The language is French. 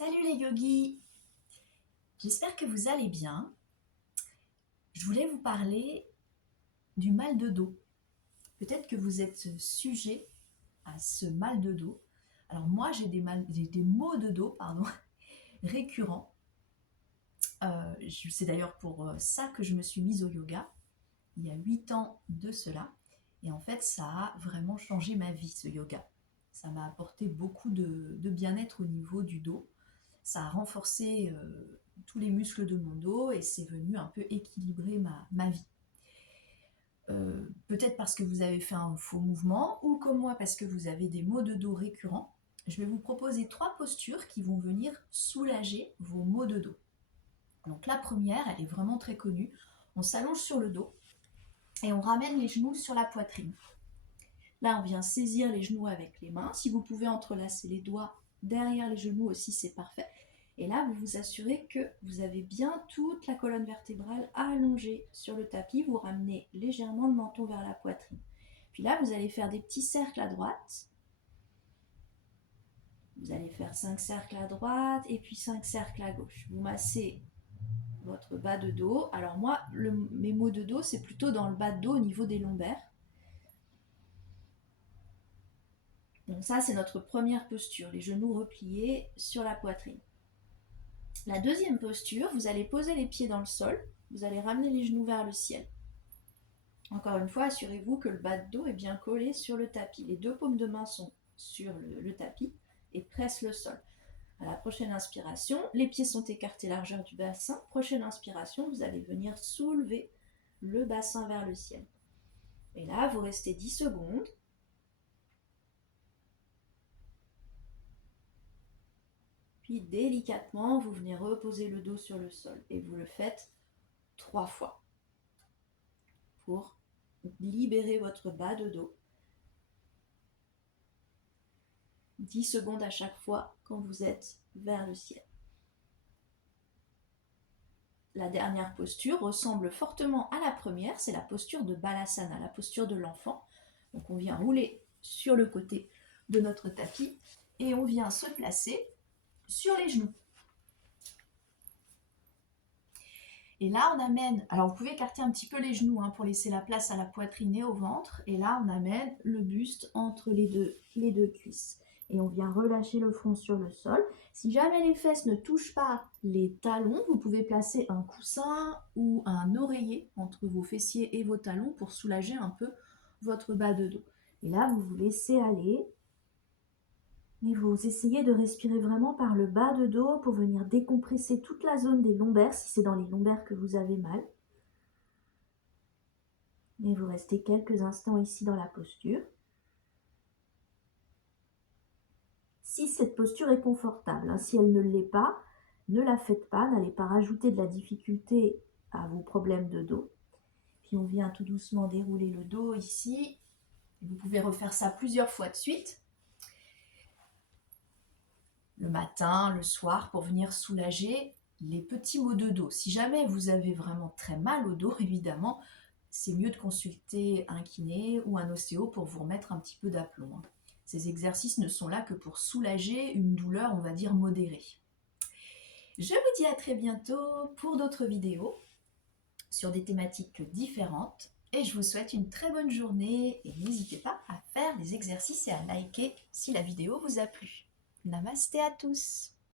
Salut les yogis, j'espère que vous allez bien. Je voulais vous parler du mal de dos. Peut-être que vous êtes sujet à ce mal de dos. Alors moi j'ai des maux de dos récurrents. C'est d'ailleurs pour ça que je me suis mise au yoga il y a 8 ans de cela. Et en fait ça a vraiment changé ma vie ce yoga. Ça m'a apporté beaucoup de bien-être au niveau du dos. Ça a renforcé tous les muscles de mon dos et c'est venu un peu équilibrer ma vie. Peut-être parce que vous avez fait un faux mouvement ou comme moi parce que vous avez des maux de dos récurrents. Je vais vous proposer 3 postures qui vont venir soulager vos maux de dos. Donc la première, elle est vraiment très connue. On s'allonge sur le dos et on ramène les genoux sur la poitrine. Là, on vient saisir les genoux avec les mains. Si vous pouvez entrelacer les doigts derrière les genoux aussi, c'est parfait. Et là, vous vous assurez que vous avez bien toute la colonne vertébrale allongée sur le tapis. Vous ramenez légèrement le menton vers la poitrine. Puis là, vous allez faire des petits cercles à droite. Vous allez faire 5 cercles à droite et puis 5 cercles à gauche. Vous massez votre bas de dos. Alors moi, mes maux de dos, c'est plutôt dans le bas de dos au niveau des lombaires. Donc ça, c'est notre première posture, les genoux repliés sur la poitrine. La deuxième posture, vous allez poser les pieds dans le sol, vous allez ramener les genoux vers le ciel. Encore une fois, assurez-vous que le bas de dos est bien collé sur le tapis. Les deux paumes de main sont sur le tapis et pressent le sol. À la prochaine inspiration, les pieds sont écartés largeur du bassin. Prochaine inspiration, vous allez venir soulever le bassin vers le ciel. Et là, vous restez 10 secondes. Puis délicatement, vous venez reposer le dos sur le sol et vous le faites 3 fois pour libérer votre bas de dos. 10 secondes à chaque fois quand vous êtes vers le ciel. La dernière posture ressemble fortement à la première, c'est la posture de Balasana, la posture de l'enfant. Donc on vient rouler sur le côté de notre tapis et on vient se placer sur les genoux. Et là, on amène, alors vous pouvez écarter un petit peu les genoux pour laisser la place à la poitrine et au ventre. Et là, on amène le buste entre les deux cuisses. Et on vient relâcher le front sur le sol. Si jamais les fesses ne touchent pas les talons, vous pouvez placer un coussin ou un oreiller entre vos fessiers et vos talons pour soulager un peu votre bas de dos. Et là, vous vous laissez aller. Et vous essayez de respirer vraiment par le bas de dos pour venir décompresser toute la zone des lombaires, si c'est dans les lombaires que vous avez mal. Et vous restez quelques instants ici dans la posture. Si cette posture est confortable, si elle ne l'est pas, ne la faites pas, n'allez pas rajouter de la difficulté à vos problèmes de dos. Puis on vient tout doucement dérouler le dos ici. Vous pouvez refaire ça plusieurs fois de suite. Le matin, le soir, pour venir soulager les petits maux de dos. Si jamais vous avez vraiment très mal au dos, évidemment, c'est mieux de consulter un kiné ou un ostéo pour vous remettre un petit peu d'aplomb. Ces exercices ne sont là que pour soulager une douleur, on va dire, modérée. Je vous dis à très bientôt pour d'autres vidéos sur des thématiques différentes. Et je vous souhaite une très bonne journée et n'hésitez pas à faire des exercices et à liker si la vidéo vous a plu. Namasté à tous!